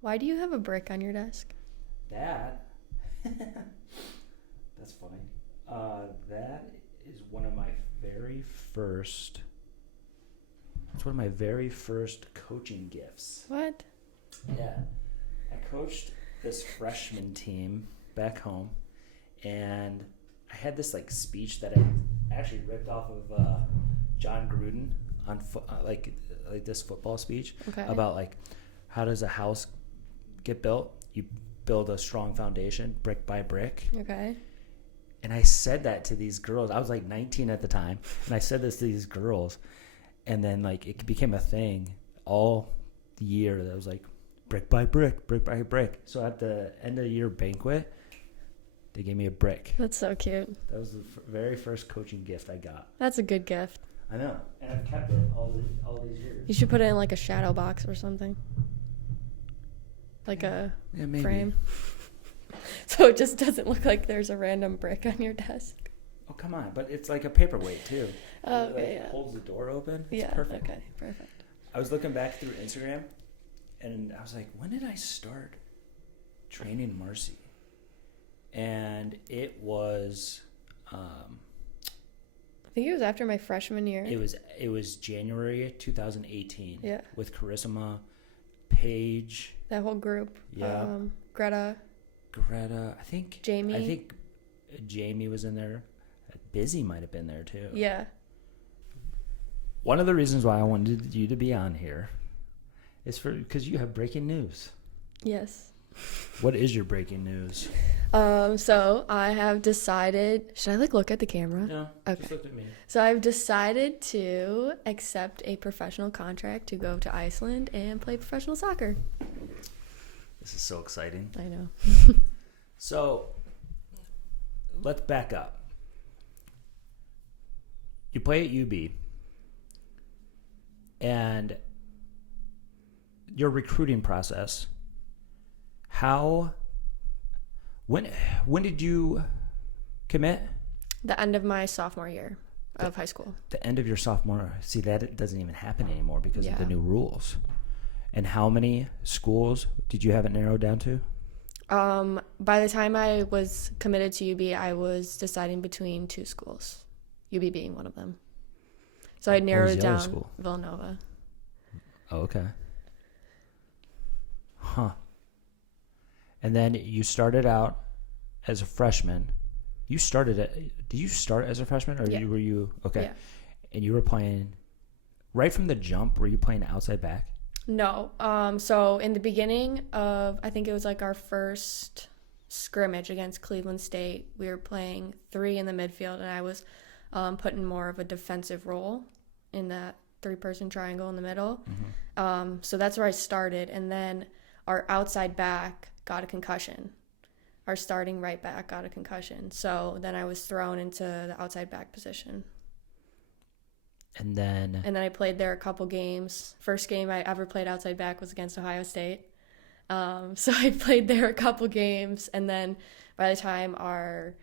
Why do you have a brick on your desk? That that's funny. That is one of my very first. It's one of my very first coaching gifts. What? Yeah, I coached this freshman team back home, and I had this like speech that I actually ripped off of John Gruden on like this football speech about like how does a house get built? You build a strong foundation brick by brick. Okay. And I said that to these girls. I was like 19 at the time, and I said this to these girls, and then like it became a thing all year. That was like brick by brick, brick by brick. So at the end of the year banquet, they gave me a brick. That's so cute. That was the very first coaching gift I got. That's a good gift. I know, and I've kept it all these years. You should put it in like a shadow box or something. Like a frame. So it just doesn't look like there's a random brick on your desk. Oh, come on. But it's like a paperweight, too. Oh, it okay, yeah. holds the door open. It's yeah, perfect. Okay, perfect. I was looking back through Instagram, and I was like, when did I start training Marcy? And it was... I think it was after my freshman year. It was January 2018. Yeah. With Charisma, Paige. That whole group. Yeah. Greta. I think Jamie. I think Jamie was in there. Busy might have been there too. Yeah. One of the reasons why I wanted you to be on here is because you have breaking news. Yes. What is your breaking news? So I have decided. Should I look at the camera? No. Okay. Just look at me. So I've decided to accept a professional contract to go to Iceland and play professional soccer. This is so exciting. I know. So, let's back up. You play at UB, and your recruiting process. When did you commit? The end of my sophomore year of high school. The end of your sophomore. See, that doesn't even happen anymore because of the new rules. And how many schools did you have it narrowed down to? By the time I was committed to UB, I was deciding between 2 schools, UB being one of them. So I narrowed it down. School? Villanova. Oh, okay. Huh. And then you started out as a freshman. Did you start as a freshman, or were you okay? Yeah. And you were playing right from the jump. Were you playing outside back? No. So in the beginning of, I think it was like our first scrimmage against Cleveland State, we were playing 3 in the midfield, and I was put in more of a defensive role in that 3-person triangle in the middle. Mm-hmm. So that's where I started, and then our outside back got a concussion. Our starting right back got a concussion. So then I was thrown into the outside back position. And then I played there a couple games. First game I ever played outside back was against Ohio State. So I played there a couple games, and then by the time our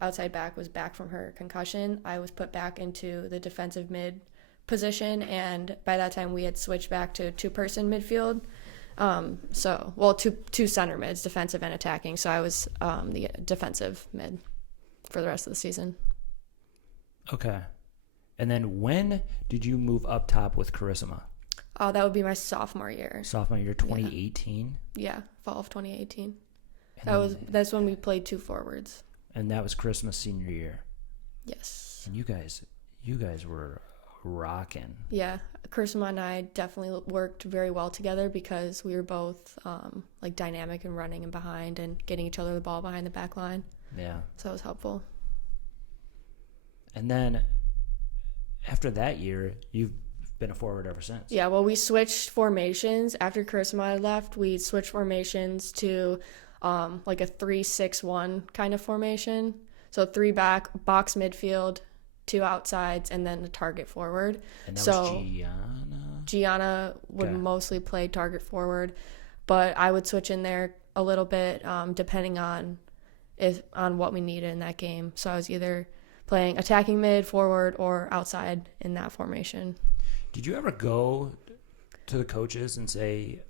outside back was back from her concussion, I was put back into the defensive mid position, and by that time we had switched back to 2-person midfield. Two center mids, defensive and attacking. So I was the defensive mid for the rest of the season. Okay. And then when did you move up top with Charisma? Oh, that would be my sophomore year. Sophomore year, 2018? Yeah, fall of 2018. That's when we played 2 forwards. And that was Charisma's senior year? Yes. And you guys were rocking. Yeah, Charisma and I definitely worked very well together because we were both like dynamic and running and behind and getting each other the ball behind the back line. Yeah. So it was helpful. And then after that year, you've been a forward ever since. Yeah, well, we switched formations. After Charisma had left, we switched formations to like a 3-6-1 kind of formation. So 3 back, box midfield, 2 outsides, and then the target forward. And that was Gianna would mostly play target forward, but I would switch in there a little bit depending on what we needed in that game. So I was either playing attacking mid, forward, or outside in that formation. Did you ever go to the coaches and say,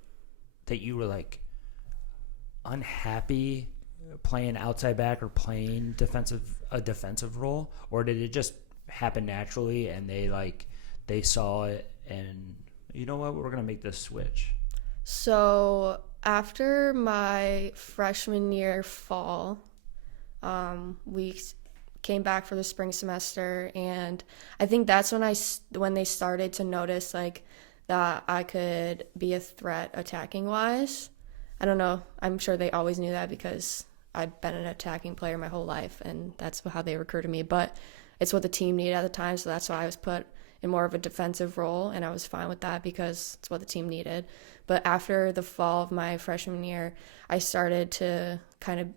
that you were like unhappy playing outside back or playing a defensive role, or did it just happen naturally and they saw it and you know what, we're gonna make this switch? So after my freshman year fall, we came back for the spring semester, and I think that's when they started to notice like that I could be a threat attacking wise. I don't know. I'm sure they always knew that because I'd been an attacking player my whole life, and that's how they recruited me. But it's what the team needed at the time, so that's why I was put in more of a defensive role, and I was fine with that because it's what the team needed. But after the fall of my freshman year, I started to kind of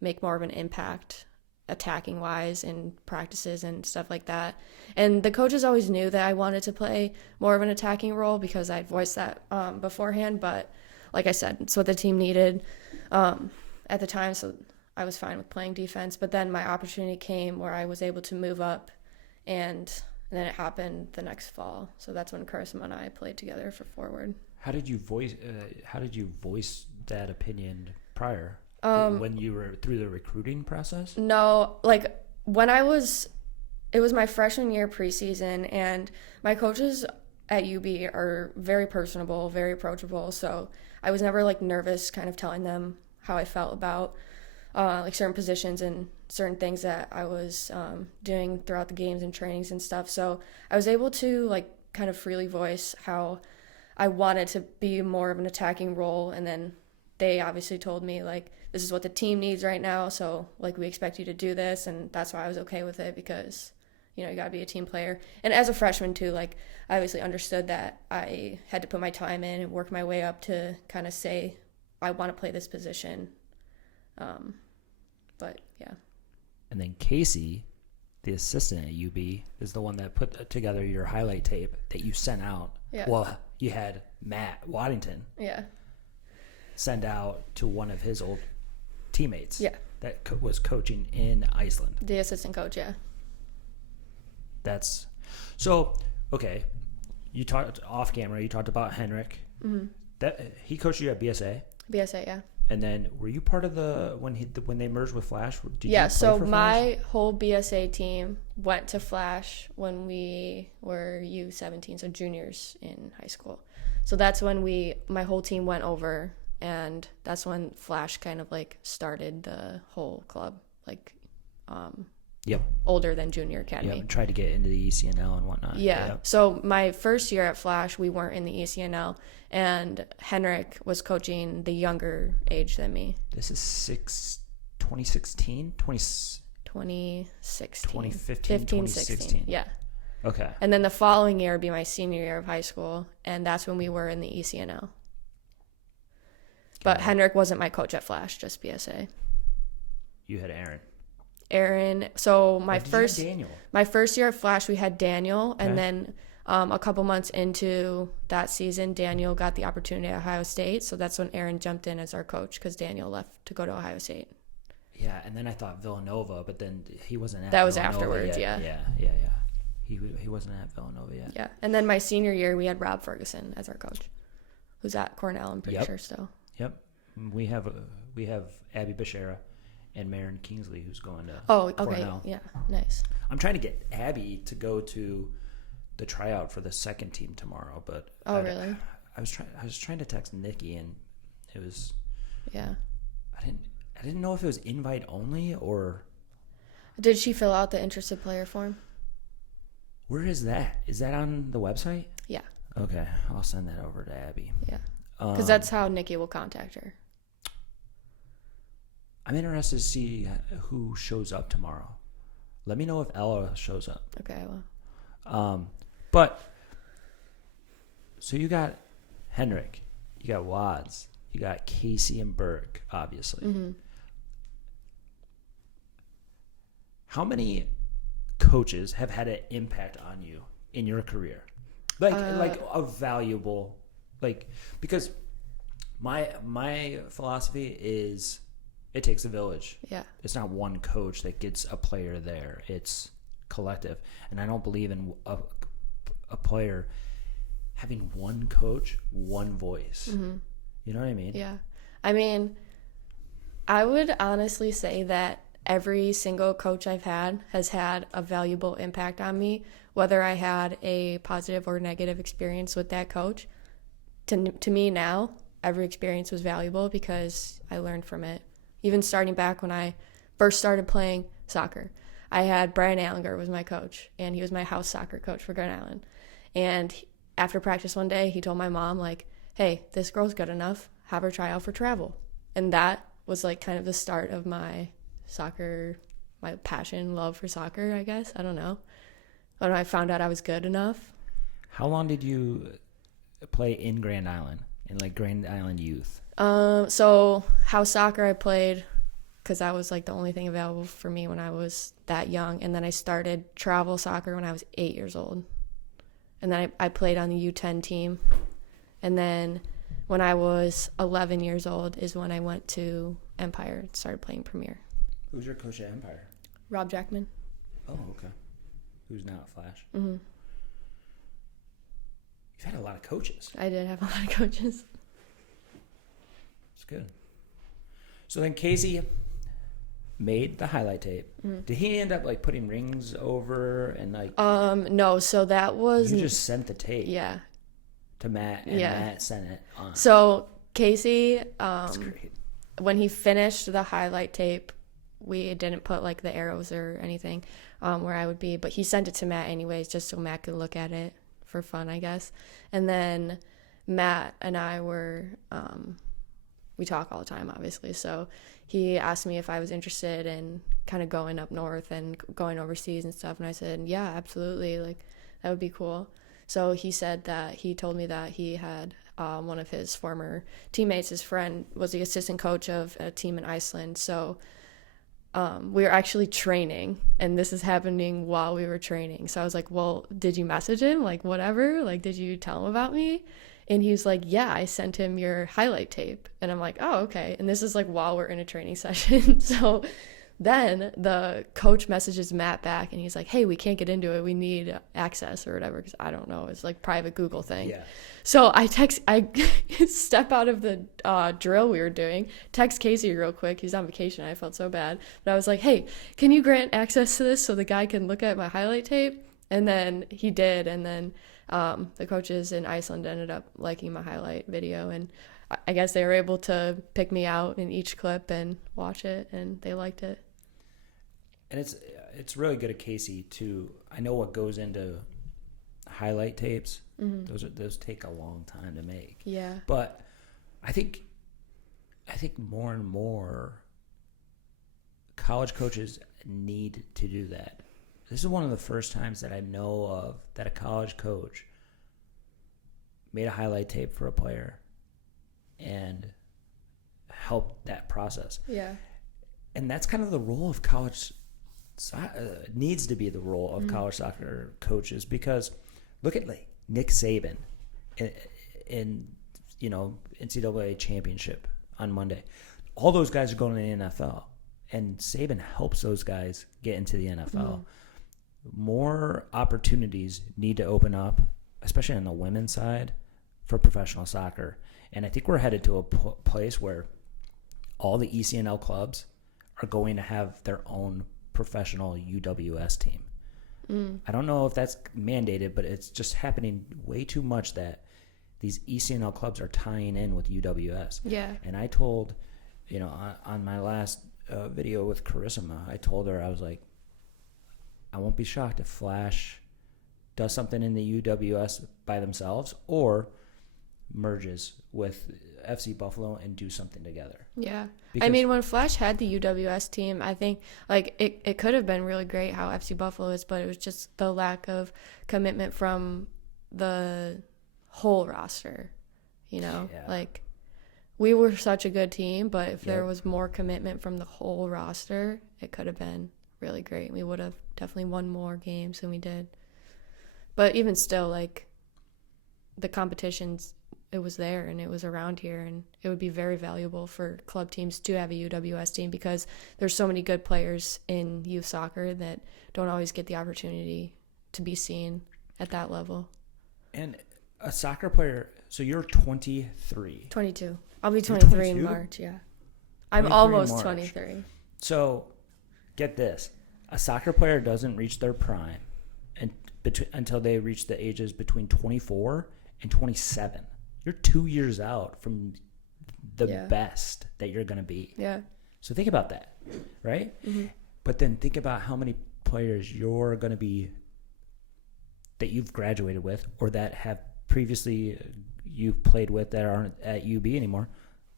make more of an impact attacking wise in practices and stuff like that. And the coaches always knew that I wanted to play more of an attacking role because I'd voiced that beforehand. But like I said, it's what the team needed at the time, so I was fine with playing defense. But then my opportunity came where I was able to move up, and then it happened the next fall. So that's when Carson and I played together for forward. How did you voice that opinion prior? When you were through the recruiting process? No, like it was my freshman year preseason, and my coaches at UB are very personable, very approachable. So I was never like nervous kind of telling them how I felt about like certain positions and certain things that I was doing throughout the games and trainings and stuff. So I was able to like kind of freely voice how I wanted to be more of an attacking role. And then they obviously told me like, this is what the team needs right now. So like, we expect you to do this. And that's why I was okay with it because, you know, you gotta be a team player. And as a freshman too, like I obviously understood that I had to put my time in and work my way up to kind of say, I want to play this position. But yeah. And then Casey, the assistant at UB, is the one that put together your highlight tape that you sent out. Yeah. Well, you had Matt Waddington send out to one of his old teammates that was coaching in Iceland. The assistant coach, yeah. That's so okay. You talked off camera. You talked about Henrik. Mm-hmm. That he coached you at BSA. BSA, yeah. And then, were you part of when they merged with Flash? Did you play so for my Flash? whole BSA team went to Flash when we were U17, so juniors in high school. So that's when my whole team went over, and that's when Flash kind of like started the whole club, like older than junior academy. Yeah, tried to get into the ECNL and whatnot. Yeah. So my first year at Flash, we weren't in the ECNL, and Henrik was coaching the younger age than me. This is 2016? 2016. 2015, 2016. Yeah. Okay. And then the following year would be my senior year of high school, and that's when we were in the ECNL. But Henrik wasn't my coach at Flash, just BSA. You had Aaron. So my first year at Flash, we had Daniel, and then a couple months into that season, Daniel got the opportunity at Ohio State. So that's when Aaron jumped in as our coach because Daniel left to go to Ohio State. Yeah, and then I thought Villanova, but then he wasn't at That was Villanova afterwards, yet. Yeah. He wasn't at Villanova yet. Yeah, and then my senior year, we had Rob Ferguson as our coach, who's at Cornell, I'm pretty sure still. Yep. We have Abby Bashara and Marin Kingsley, who's going to Cornell. Yeah, nice. I'm trying to get Abby to go to the tryout for the second team tomorrow, but really? I was trying to text Nikki, and it was I didn't know if it was invite only or. Did she fill out the interested player form? Where is that? Is that on the website? Yeah. Okay, I'll send that over to Abby. Yeah, because that's how Nikki will contact her. I'm interested to see who shows up tomorrow. Let me know if Ella shows up. Okay, I will. But so you got Henrik, you got Wads, you got Casey and Burke, obviously. Mm-hmm. How many coaches have had an impact on you in your career? Like a valuable, because my philosophy is it takes a village. Yeah. It's not one coach that gets a player there. It's collective. And I don't believe in a player having one coach, one voice. Mm-hmm. You know what I mean? Yeah. I mean, I would honestly say that every single coach I've had has had a valuable impact on me, whether I had a positive or negative experience with that coach. To me now, every experience was valuable because I learned from it. Even starting back when I first started playing soccer, I had Brian Allinger was my coach, and he was my house soccer coach for Grand Island. And after practice one day, he told my mom, like, hey, this girl's good enough. Have her try out for travel. And that was like kind of the start of my soccer, my passion, love for soccer, I guess. I don't know. When I found out I was good enough. How long did you play in Grand Island, in like Grand Island youth? So house soccer I played because that was like the only thing available for me when I was that young. And then I started travel soccer when I was 8 years old. And then I played on the U10 team. And then when I was 11 years old is when I went to Empire and started playing Premier. Who's your coach at Empire? Rob Jackman. Oh, okay. Who's now at Flash? Mm-hmm. You've had a lot of coaches. I did have a lot of coaches. It's good. So then Casey made the highlight tape. Mm-hmm. Did he end up like putting rings over and like? No. So that was. You just sent the tape. Yeah. To Matt, and Matt sent it on. So Casey, That's great. When he finished the highlight tape, we didn't put like the arrows or anything where I would be, but he sent it to Matt anyways, just so Matt could look at it for fun, I guess. And then Matt and I were, we talk all the time, obviously. So he asked me if I was interested in kind of going up north and going overseas and stuff. And I said, yeah, absolutely. Like, that would be cool. So he said that he told me that he had one of his former teammates, his friend, was the assistant coach of a team in Iceland. So we were actually training, and this is happening while we were training. So I was like, well, did you message him? Like, whatever? Like, did you tell him about me? And he was like, yeah, I sent him your highlight tape. And I'm like, oh, okay. And this is like while we're in a training session. So then the coach messages Matt back, and he's like, hey, we can't get into it. We need access or whatever, because I don't know. It's like private Google thing. Yeah. So I step out of the drill we were doing, text Casey real quick. He's on vacation. I felt so bad. But I was like, hey, can you grant access to this so the guy can look at my highlight tape? And then he did. And then the coaches in Iceland ended up liking my highlight video. And I guess they were able to pick me out in each clip and watch it, and they liked it. And it's really good of Casey to. I know what goes into highlight tapes. Mm-hmm. Those take a long time to make. Yeah. But I think more and more college coaches need to do that. This is one of the first times that I know of that a college coach made a highlight tape for a player and helped that process. Yeah. And that's kind of the role of college. Needs to be the role of college soccer coaches, because look at like Nick Saban in NCAA championship on Monday. All those guys are going to the NFL, and Saban helps those guys get into the NFL. Mm-hmm. More opportunities need to open up, especially on the women's side, for professional soccer. And I think we're headed to a place where all the ECNL clubs are going to have their own professional UWS team. I don't know if that's mandated, but it's just happening way too much that these ECNL clubs are tying in with UWS. Yeah. And I told, on my last video with Carissima, I told her, I was like, I won't be shocked if Flash does something in the UWS by themselves or merges with FC Buffalo and do something together. Yeah. I mean, when Flash had the UWS team, I think like it could have been really great how FC Buffalo is, but it was just the lack of commitment from the whole roster, Yeah. Like we were such a good team, but if there was more commitment from the whole roster, it could have been really great. We would have definitely won more games than we did. But even still, like the competitions, it was there and it was around here, and it would be very valuable for club teams to have a UWS team, because there's so many good players in youth soccer that don't always get the opportunity to be seen at that level. And a soccer player So you're 23. 22. I'll be You're 23 in 22? March, yeah. I'm 23 in almost March. 23. So get this. A soccer player doesn't reach their prime until they reach the ages between 24 and 27. You're 2 years out from the best that you're going to be. Yeah. So think about that, right? Mm-hmm. But then think about how many players you're going to be that you've graduated with or that have previously you've played with that aren't at UB anymore.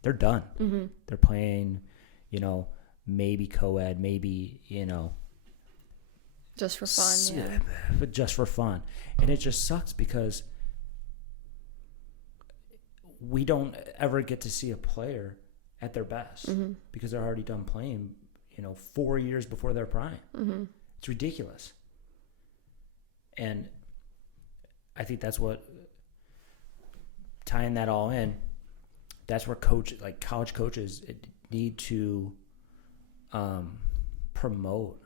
They're done. Mm-hmm. They're playing, maybe co-ed, maybe, Just for fun, yeah. But just for fun. And it just sucks because we don't ever get to see a player at their best because they're already done playing, 4 years before their prime. Mm-hmm. It's ridiculous. And I think that's what, tying that all in, that's where college coaches need to promote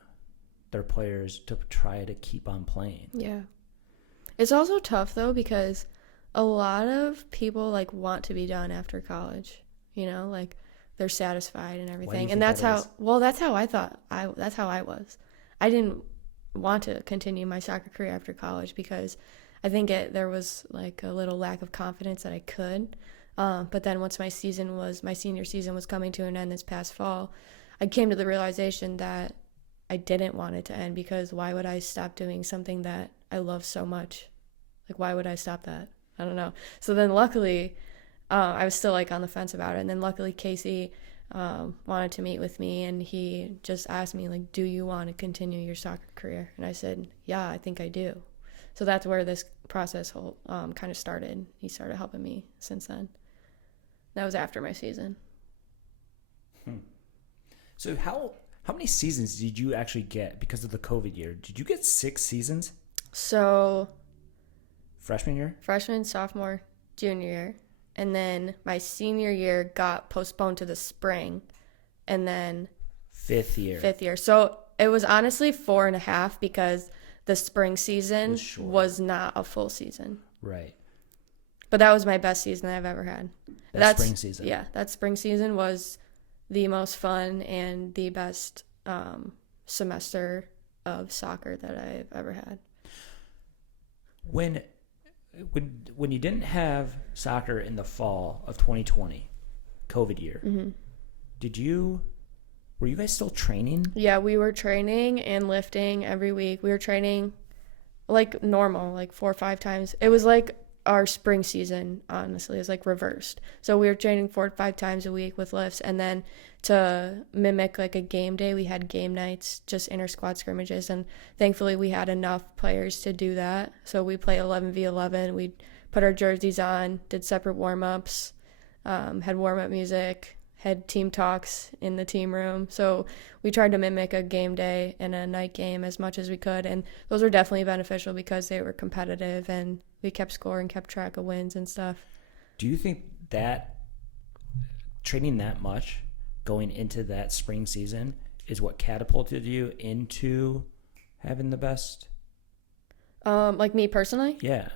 their players to try to keep on playing. Yeah. It's also tough, though, because a lot of people, want to be done after college, they're satisfied and everything. And that's how I thought. That's how I was. I didn't want to continue my soccer career after college because I think there was, a little lack of confidence that I could. But then once my senior season was coming to an end this past fall, I came to the realization that I didn't want it to end because why would I stop doing something that I love so much? Why would I stop that? I don't know. So then luckily, I was still on the fence about it. And then luckily Casey wanted to meet with me and he just asked me do you want to continue your soccer career? And I said, yeah, I think I do. So that's where this process kind of started. He started helping me since then. That was after my season. So how many seasons did you actually get because of the COVID year? Did you get 6 seasons? So freshman year? Freshman, sophomore, junior year. And then my senior year got postponed to the spring. And then fifth year. So it was honestly 4.5 because the spring season was not a full season. Right. But that was my best season I've ever had. That spring season. Yeah, that spring season was the most fun and the best semester of soccer that I've ever had. When you didn't have soccer in the fall of 2020, COVID year, were you guys still training? Yeah, we were training and lifting every week. We were training normal, 4 or 5 times. It was our spring season, honestly, is reversed. So we were training 4 to 5 times a week with lifts, and then to mimic a game day, we had game nights, just inter-squad scrimmages, and thankfully we had enough players to do that. So we play 11v11. We put our jerseys on, did separate warm-ups, had warm-up music, had team talks in the team room. So we tried to mimic a game day and a night game as much as we could, and those were definitely beneficial because they were competitive and we kept score and kept track of wins and stuff. Do you think that training that much going into that spring season is what catapulted you into having the best? Me personally? Yeah.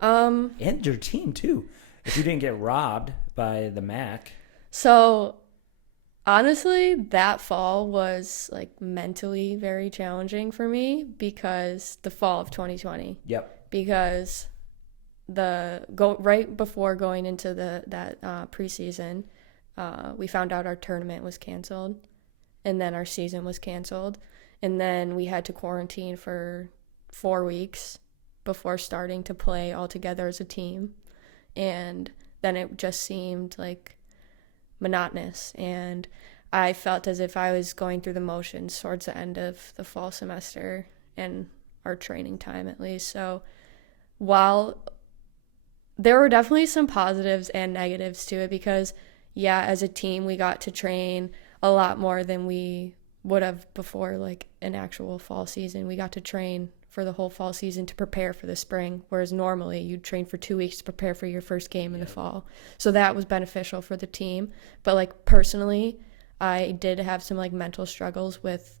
And your team too. If you didn't get robbed by the MAC. So honestly, that fall was mentally very challenging for me because the fall of 2020. Yep. Because right before going into that preseason, we found out our tournament was canceled, and then our season was canceled, and then we had to quarantine for 4 weeks before starting to play all together as a team, and then it just seemed monotonous, and I felt as if I was going through the motions towards the end of the fall semester and our training time at least. So while there were definitely some positives and negatives to it because, yeah, as a team we got to train a lot more than we would have before an actual fall season. We got to train for the whole fall season to prepare for the spring, whereas normally you'd train for 2 weeks to prepare for your first game in the fall. So that was beneficial for the team. But personally, I did have some mental struggles with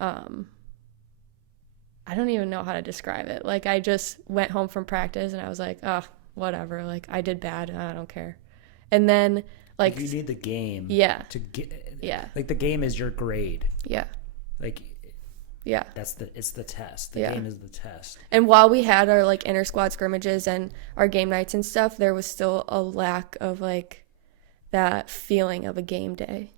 I don't even know how to describe it. I just went home from practice and I was oh, whatever. Like, I did bad. I don't care. And then, like, you need the game. Yeah. To get. Yeah. Like, the game is your grade. Yeah. Like. Yeah. It's the test. The game is the test. And while we had our, like, inter-squad scrimmages and our game nights and stuff, there was still a lack of, like, that feeling of a game day.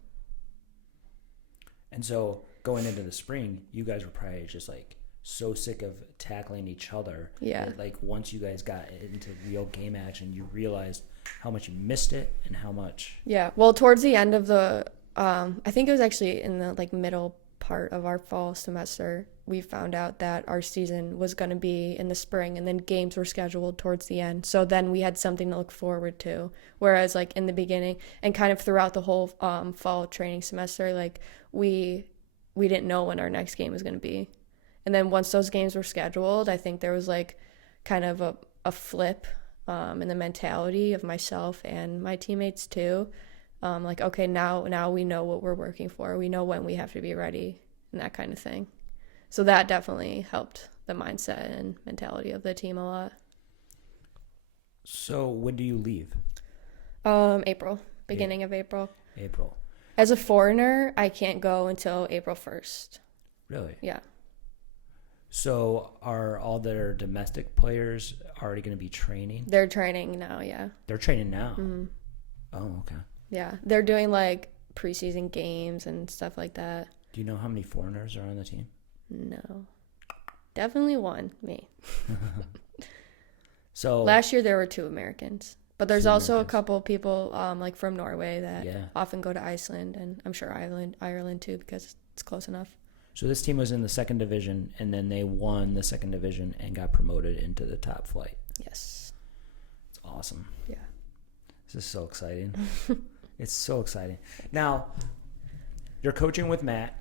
And so, going into the spring, you guys were probably just, like, so sick of tackling each other. Yeah. That, like, once you guys got into real game action, you realized how much you missed it and how much. Yeah. Well, towards the end of the, I think it was actually in the, like, middle part of our fall semester, we found out that our season was going to be in the spring, and then games were scheduled towards the end. So then we had something to look forward to. Whereas, like, in the beginning and kind of throughout the whole fall training semester, like, we didn't know when our next game was going to be. And then once those games were scheduled, I think there was, like, kind of a flip in the mentality of myself and my teammates too. Like, okay, now we know what we're working for. We know when we have to be ready and that kind of thing. So that definitely helped the mindset and mentality of the team a lot. So when do you leave? April. Beginning of April. April. As a foreigner, I can't go until April 1st. Really? Yeah. So are all their domestic players already going to be training? They're training now, yeah. They're training now? Mm-hmm. Oh, okay. Yeah. They're doing, like, preseason games and stuff like that. Do you know how many foreigners are on the team? No. Definitely one, me. So last year there were 2 Americans. But there's 2 also Americans. a couple people like from Norway that Yeah. often go to Iceland, and I'm sure Ireland too, because it's close enough. So this team was in the second division, and then they won the second division and got promoted into the top flight. Yes. It's awesome. Yeah. This is so exciting. It's so exciting. Now, you're coaching with Matt.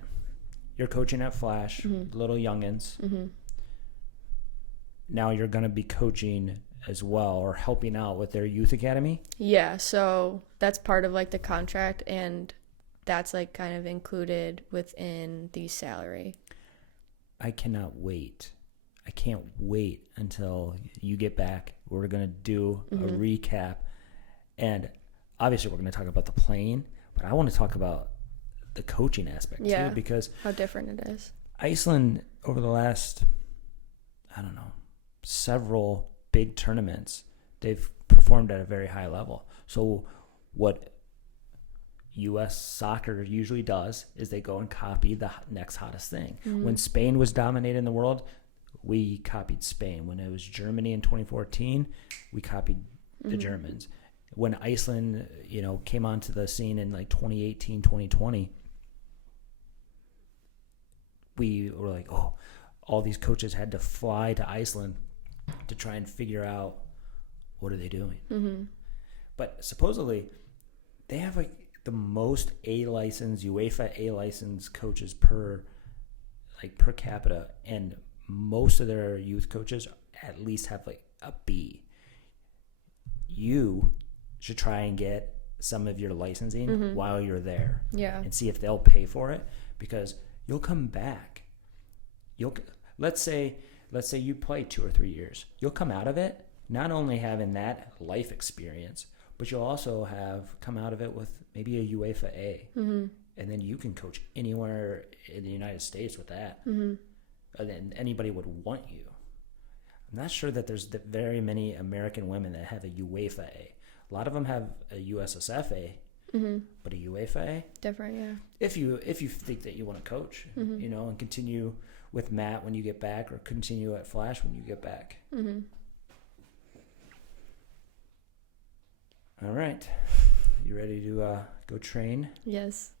You're coaching at Flash, little youngins. Mm-hmm. Now you're going to be coaching as well, or helping out with their youth academy? Yeah, so that's part of, like, the contract, and that's, like, kind of included within the salary. I cannot wait. I can't wait until you get back. We're going to do a recap. And obviously we're going to talk about the playing, but I want to talk about the coaching aspect too, because how different it is. Iceland, over the last, several big tournaments, they've performed at a very high level. So what U.S. soccer usually does is they go and copy the next hottest thing. When Spain was dominating the world, we copied Spain. When it was Germany in 2014, we copied the Germans. When Iceland, came onto the scene in like 2018, 2020, we were like, oh, all these coaches had to fly to Iceland to try and figure out what are they doing. Mm-hmm. But supposedly, they have like the most UEFA A license coaches per capita, and most of their youth coaches at least have like a B. You should try and get some of your licensing while you're there. Yeah. And see if they'll pay for it, because you'll come back. Let's say you play 2 or 3 years. You'll come out of it not only having that life experience, but you'll also have come out of it with maybe a UEFA A. Mm-hmm. And then you can coach anywhere in the United States with that. Mm-hmm. And then anybody would want you. I'm not sure that there's very many American women that have a UEFA A. A lot of them have a USSF A, but a UEFA A? Different, yeah. If you think that you want to coach, and continue with Matt when you get back, or continue at Flash when you get back. Mm-hmm. All right. You ready to go train? Yes.